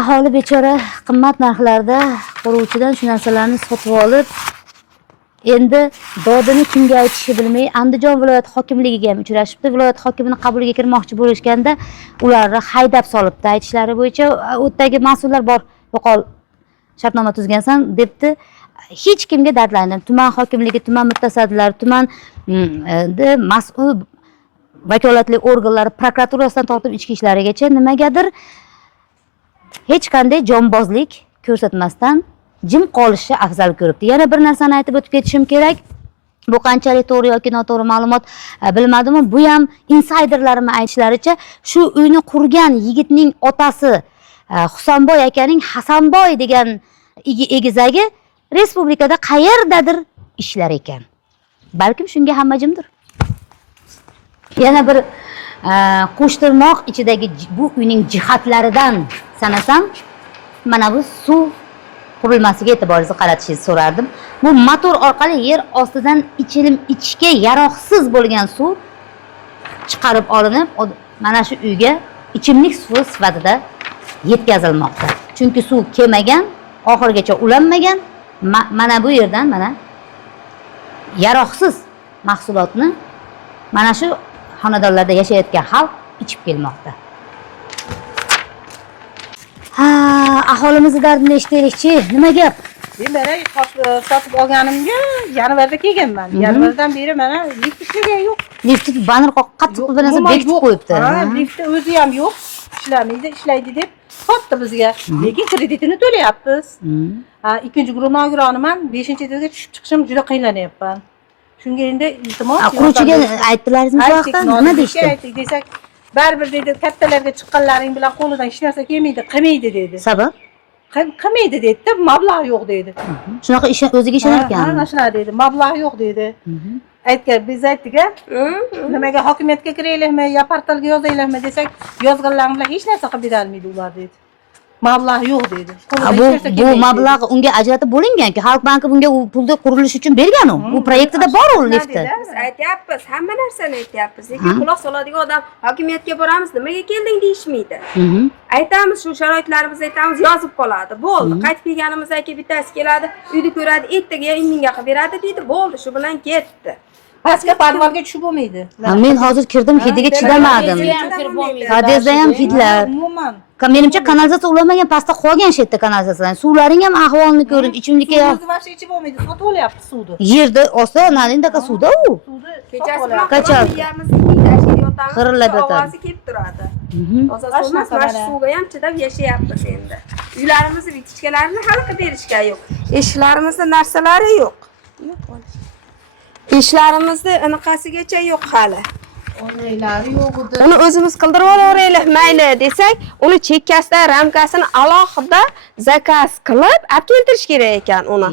aholi bechora qimmat narxlarda quruvchidan shu narsalarni sotib olib, endi dodini kimga aytishni bilmay Andijon viloyat hokimligiga ham uchrashibdi. Viloyat hokimini qabuliga kirmoqchi bo'lishganda ularni haydab solibdi. Aytishlari bo'yicha u yerdagi mas'ullar bor, yo'qol shartnoma tuzgansan debdi. Hech kimga dardlandim. Tuman hokimligi, tuman mutasaddilar, tuman mas'ul vakolatli organlari prokuraturasidan tortib ichki ishlarigacha nimagadir hech qanday jonbozlik ko'rsatmasdan jim qolishni afzal ko'ribdi. Yana bir narsani aytib o'tib ketishim kerak. Bu qanchalik to'g'ri yoki noto'g'ri ma'lumot bilmadim-u, bu ham insiderlarimning aytishlaricha shu uyni qurgan yigitning otasi Husanboy akaning Hasanboy degan egizagi respublikada qayerdadir ishlar ekan. Balkim shunga hammajimdir. Yana bir qo'shtirnoq ichidagi bu uyning jihatlaridan sanasam, mana bu suv qurilmasiga e'tiboringizni qaratishingizni so'rardim. Bu motor orqali yer ostidan ichishga yaroqsiz bo'lgan suv chiqarib olinib, mana shu uyga ichimlik suvi sifatida yetkazilmoqda. Chunki suv kelmagan, oxirigacha ulanmagan, mana bu yerdan mana yaroqsiz mahsulotni mana shu xonadonlarda yashayotgan xalq ichib kelmoqda. Aholimizni dardini eshitaylikchi. Nima gap? Men sotib olganimga yanvarda kelganman. Yanvardan beri mana lift ishlagan yo'q. Lift banner qattiq bir narsa bekitib qo'yibdi. Liftda o'zi ham yo'q. Ishlamaydi, ishlaydi deb sotdi bizga. Lekin kreditini to'layapmiz. Ikkinchi guruh nogironiman, 5-yilga tushib chiqishim juda qiynalanyapman. Shunga endi iltimos. Quruvchiga aytdilaringizmi bu haqda? Nima deyishdi? Aytdik desak, baribir dedi, kattalarga chiqqanlaring bilan qo'lidan hech narsa kelmaydi, qilmaydi dedi. Sabab? Qilmaydi dedi, mablag' yo'q dedi. Shunaqa ish o'ziga ishonar ekan. Mana shunaqa dedi, mablag' yo'q dedi. Aytgan, biz aytdik-a, nimaga hokimiyatga kiraylikmi, yo portalga yozaylikmi desak, yozganlar bilan hech narsa qilib bera olmaydi ular dedi. Mablag' yo'q dedi. Bu mablag' unga ajratib bo'lingan-ku. Xalq banki bunga pulni qurilish uchun bergan u. Bu proyektida bor u liftda. Biz aytyapmiz, hamma narsani aytyapmiz. Lekin quloq soladigan odam hokimiyatga boramiz, nimaga kelding deyishmaydi. Aytamiz, shu sharoitlarimizni aytamiz, yozib qoladi. Bo'ldi. Qaytib kelganimizdan keyin bittasi keladi, uyni ko'radi, ertaga indinga qilib beradi deydi. Bo'ldi, shu bilan ketdi. Pastga podvalga tushib bo'lmaydi. Men hozir kirdim, hidiga chidamadim. Podyezdda ham hidlar. Umuman. Menimcha kanalizatsiya ulanmagan, pastda qolgan shu yerda kanalizatsiyadan. Suvlaring ham ahvolini ko'ring, ichimlikka ham. O'zi vaqti ichib bo'lmaydi, sotib olyapti suvni. Yerda osta, nalindaqa suvda u. Kechasi bilan Qachon? Xirillab yotadi. Ovozi kelib turadi. Asosan mana suvga ham chidab yashayapmiz endi. Uylarimizni vitishkalarini hal qilib berishga yo'q. Eshiklarimizda narsalari yo'q. Ishlarimizda anaqasigacha yo'q hali. O'ynaylari yo'q edi. Uni o'zimiz qildirib olaylik, mayli desak, uni chekkasidan ramkasini alohida zakaz qilib olib keltirish kerak ekan uni.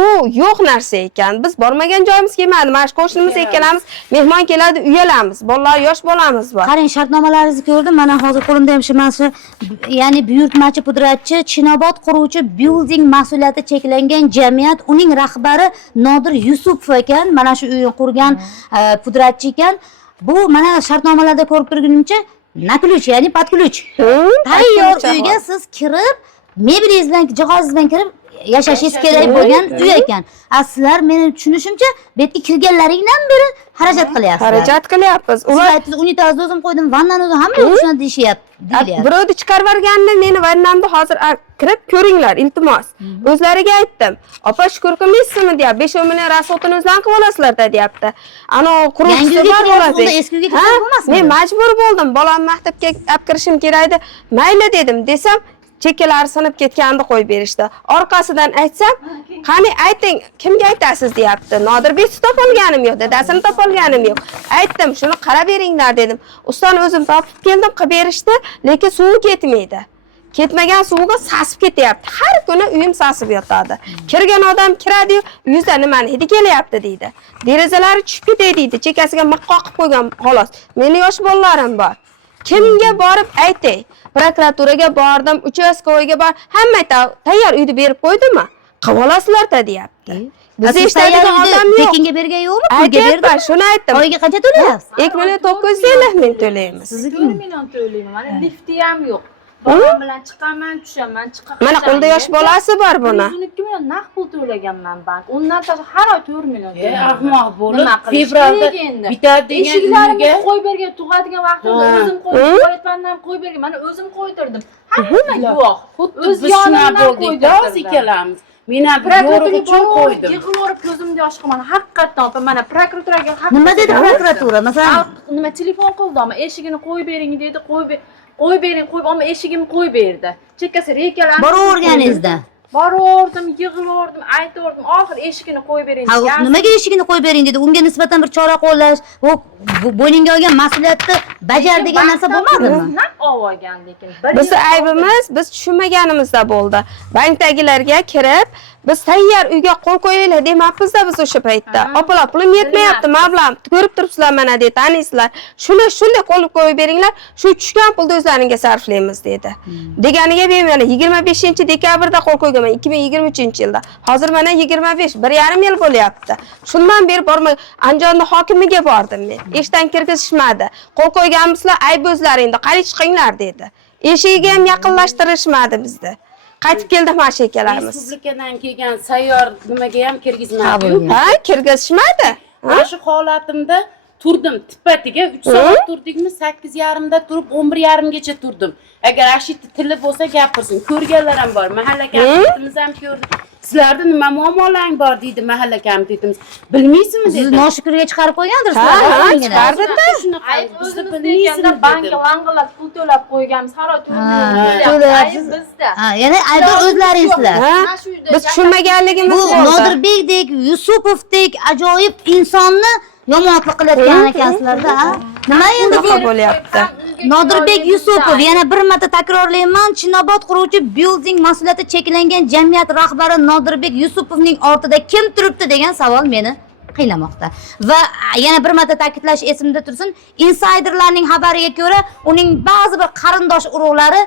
U yo'q narsa ekan. Biz bormagan joyimiz kelmadi. Mana shu qo'shnimiz ikkalamiz mehmon keladi, uyalamiz. Bolalar, yosh bolamiz bor. Qarang, shartnomalaringizni ko'rdim. Mana hozir qo'limda ham shu mana shu, ya'ni buyurtmachi pudratchi Chinobod quruvchi building mas'uliyati cheklangan jamiyat, uning rahbari Nodir Yusupov ekan. Mana shu uyni qurgan pudratchi ekan. Bu mana shartnomalarda ko'rib turgunimcha naklüch, ya'ni podключ. Tayyor uyga siz kirib, mebelingiz bilan, jihozingiz bilan kirib yashashingiz kerak bo'lgan uy ekan. Sizlar meni tushunishimcha, bu yerga kirganlaringdan beri xarajat qilyapsiz. Xarajat qilyapmiz. Ular aytdi, unitazni o'zim qo'ydim, vannani o'zim hamma shuni deyishyapti. Birovni chiqarib yuborganini meni vannamda hozir kirib ko'ringlar, iltimos. O'zlariga aytdim. Opa, shukur qilmaysizmi deyapti. 5 million rasotini o'zdan qilib olasizlar deyapti. Ana quruvchisi bor bo'ladi. Eskiga kirib bo'lmasmi? Men majbur bo'ldim. Bolam maktabga olib kirishim kerak edi. Mayli dedim desam, chekkalari sinib ketganini qo'yib berishdi. Orqasidan aytsam, qani ayting, kimga aytasiz deyapti. Nodirbek topolganim yo'q, dadasini topolganim yo'q. Aytdim, shuni qarab beringlar dedim. Ustani o'zim topib keldim, qilib berishdi, lekin suvi ketmaydi. Ketmagan suvga sasib ketyapti. Har kuni uyim sasib yotadi. Kirgan odam kiradi-yu, uyingizda nimani hidi kelyapti deydi. Derazalari tushib ketadi deydi. Chekkasiga miqqa qilib qo'ygan xolos. Meni yosh bolalarim bor. Kimga borib aytay? Prokuraturaga bordim, uchastkovoyga bor, hamma tayyor uyni berib qo'ydimi? Qilib olasizlar-da deyapti. Biz eshitadigan odam yo'q. Tekinga bergan yo'qmi? Pulga berdim. Shuni aytdim. Oyiga qancha to'layapsiz? 2 million 950 ming to'laymiz. Siz 4 million to'layman. Mana lifti ham yo'q. bolam bilan chiqaman, tushaman, Mana qo'lda yosh bolasi bor buni. 112 million naqd pul to'laganman bank. Undan tashqari har oy 4 million to'layman. Ahmoq bo'lib, Nima qilish fevralda kerak endi? bitadi degan Eshiklarimni uyiga qo'yib bergan, tug'adigan vaqtimda o'zim qo'yib qo'yib bergan. Mana o'zim qo'ydirdim. Hamma yo'q. xuddi O'z biz shuna yonimdan bo'ldik-da o'z qo'ydirdim. ikkalamiz. Men ham yo'rig uchun qo'ydim. Yig'ilib ko'zimda yosh chiqman. Haqiqatdan opa, mana prokuraturaga haq. Nima dedi prokuratura? Masalan, Nima telefon qildimi? Eshigini qo'yib bering dedi, qo'yib bering, ammo eshigimni qo'yib berdi. Chekkasi rekalarni boraverganingizda. Boraverdim, yig'laverdim, aytaverdim, oxir eshigini qo'yib bering Ha, degan. nimaga eshigini qo'yib bering dedi. Unga nisbatan bir chora qo'llash, bo'yningga olgan mas'uliyatni bajar degan narsa bo'lmadimi? Naq olgan lekin. Bizni aybimiz biz tushunmaganimizda bo'ldi. Bankdagilarga kirib, biz tayyor uyga qo'l qo'yaylik demabmiz-da biz o'sha paytda. Opalar, pulim yetmayapti, mablag' ko'rib turibsizlar mana dedi, taniysizlar. Shuni shunday qo'l qo'yib beringlar, shu tushgan pulni o'zlaringizga sarflaymiz dedi. Deganiga men mana 25-dekabrda qo'l qo'yganman 2023-yilda. Hozir mana 25, 1,5 yil bo'lyapti. Shundan beri bormay Andijon hokimiga bordim men. Eshdan kirgizishmadi. Qo'l qo'yganmizlar, ayb o'zlaringda, qarang chiqinglar dedi. Eshigiga ham yaqinlashtirishmadi bizni. Qaytib keldi mashakalarimiz. Respublikadan kelgan sayyor nimaga ham kirgizmadi-yu. Ha, kirgizishmadi. Mana shu holatimda turdim tippatiga 3 soat turdikmi, 8:30 da turib 11:30 gacha turdim. Agar ashitni tili bo'lsa gapirsin. Ko'rganlar ham bor. Mahalla komitetimiz ham ko'rdi. Sizlarda nima muammolaring bor deydi mahalla komitetimiz. Bilmaysizmi Siz dedi. noshukurga chiqarib qo'ygandirsiz. Ha, chiqardi-da. Shunaqa Bizni bizni bilmaysizmi bilmaysizmi bankga dedi. lang'illab pul to'lab qo'yganmiz, har oy 4 million to'layapsiz. bizda. Ha, ya'ni aybdor o'zlaringizlar. Ha? Biz tushunmaganligimiz Bu bo'ldi. Nodirbekdek, Yusupovdek ajoyib insonni yomonlik qilayotgan ekansizlarda, ha? Nima endi bu? Nima bo'lyapti? Nodirbek Yusupov, yana bir marta takrorlayman, Chinobod quruvchi building mas'uliyati cheklangan jamiyat rahbari Nodirbek Yusupovning ortida kim turibdi degan savol meni qiynamoqda. Va yana bir marta ta'kidlash esimda tursin, insiderlarning xabariga ko'ra, uning ba'zi bir qarindosh urug'lari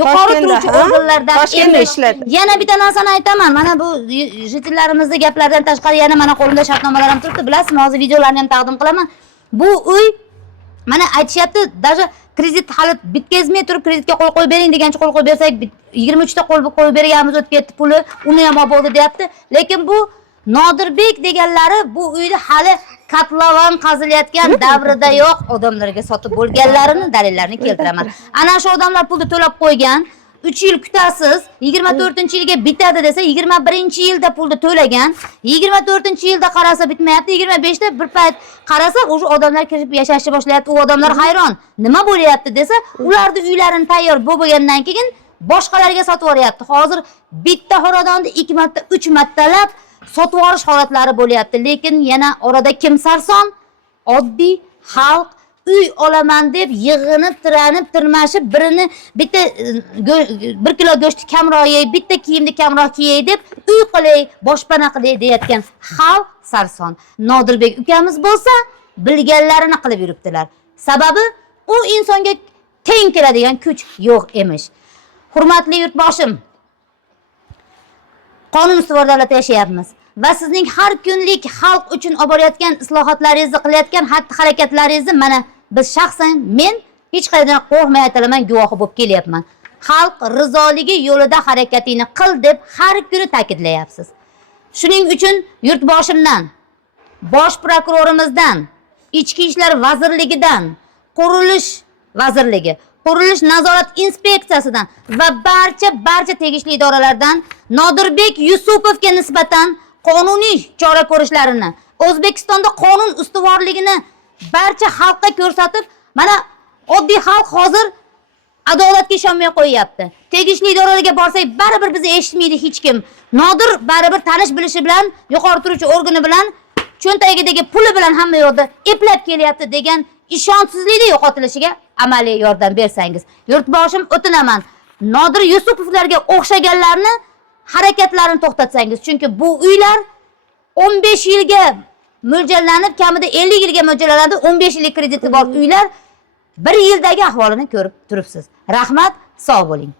yuqori turuvchi organlardan Toshkentda ishladi. Yana bitta narsani aytaman. Mana bu jitellarimizni gaplaridan tashqari yana mana qo'limda shartnomalar ham turibdi. Bilasizmi, hozir videolarni ham taqdim qilaman. Bu uy mana aytishyapti, даже kredit hali bitkazmay turib kreditga qo'l qo'yib bering degancha qo'l qo'yib bersak 23 ta qo'l qo'yib berganmiz, o'tib ketdi puli, uni ham olib bo'ldi deyapti. Lekin bu Nodirbek deganlari bu uyni hali kotlovan qazilayotgan davrida yo'q odamlarga sotib bo'lganlarini dalillarini keltiraman. Ana shu odamlar pulni to'lab qo'ygan. 3 yil kutasiz, 24-yilga bitadi desa 21-yilda pulni to'lagan, 24-yilda qarasa bitmayapti, 25da bir payt qarasa o'sha odamlar kirib yashashni boshlayapti. U odamlar hayron. Nima bo'lyapti desa, ularning uylarini tayyor bo'lgandan keyin boshqalarga sotib yuboryapti. Hozir bitta xonadonni 2 marta, 3 martalab sotib yuborish holatlari bo'lyapti. Lekin yana orada kim sarson? Oddiy xalq uy olaman deb yig'inib, tiranib, tirmashib, birini bitta 1 kilo go'shtni kamroq yey, bitta kiyimni kamroq kiyay deb uy qilay, boshpana qilay deyotgan xalq sarson. Nodirbek ukamiz bo'lsa, bilganlarini qilib yuribdilar. Sababi u insonga teng keladigan kuch yo'q emish. Hurmatli yurtboshim, qonun ustuvor davlatda yashayapmiz. Va sizning har kunlik xalq uchun olib borayotgan islohotlaringizni, qilayotgan xatti-harakatlaringizni mana biz shaxsan men hech qayerdan qo'rqmay aytaman, guvohi bo'lib kelyapman. Xalq rizoligi yo'lida harakatingni qil deb har kuni ta'kidlayapsiz. Shuning uchun yurtboshimdan, bosh prokurorimizdan, Ichki ishlar vazirligidan, qurilish vazirligi, qurilish nazorat inspeksiyasidan va barcha tegishli idoralardan Nodirbek Yusupovga nisbatan qonuniy chora ko'rishlarini, O'zbekistonda qonun ustuvorligini barcha xalqqa ko'rsatib, mana oddiy xalq hozir adolatga ishonmay qo'yapti. Tegishli idoralarga borsak, baribir bizni eshitmaydi hech kim. Nodir baribir tanish bilishi bilan, yuqori turuvchi organi bilan, cho'ntagidagi puli bilan hamma yo'lda eplab kelyapti degan ishonchsizlikni yo'qotilishiga amaliy yordam bersangiz. Yurtboshim, o'tinaman. Nodir Yusupovlarga o'xshaganlarni harakatlarini to'xtatsangiz, chunki bu uylar 15 yilga mo'ljallanib, kamida 50 yilga mo'ljallanadi, 15 yillik krediti bor uylar 1 yildagi ahvolini ko'rib turibsiz. Rahmat, sog' bo'ling.